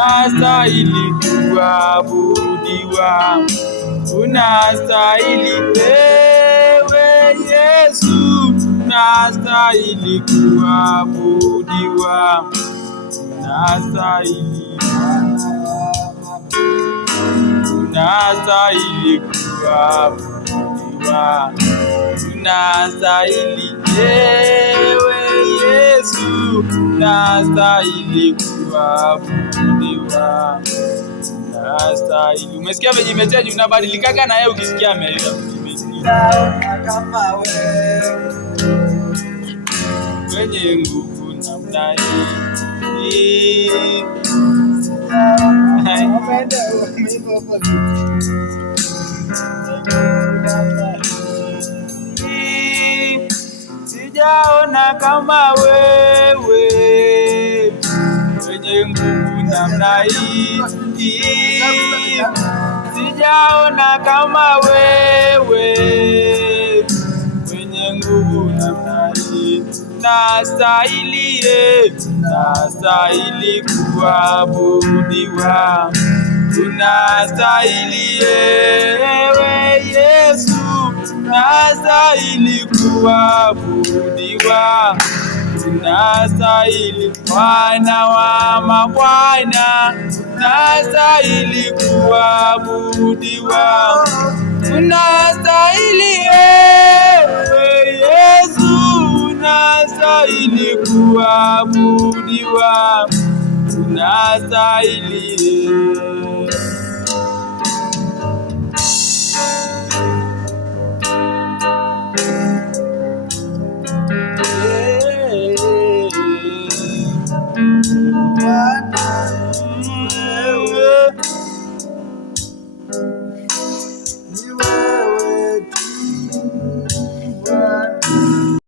unastahili kuabudiwa, unastahili ewe Yesu, unastahili kuabudiwa, unastahili kuabudiwa, unastahili ewe Yesu, unastahili kuabudiwa, unastahili. Umesikia venye imechaji, unabadilikaga na yeye ukisikia ameenda. Kama wewe wenye nguvu namna hii, sijaona kama wewe wenye nguvu namna hii, sijaona kama wewe wenye nguvu namna hii. Nastahili, nastahili kuabudiwa, unastahili ewe Yesu, unastahili kuabudiwa, unastahili Bwana wa mabwana, unastahili kuabudiwa, unastahili ewe Yesu, unastahili kuabudiwa, unastahili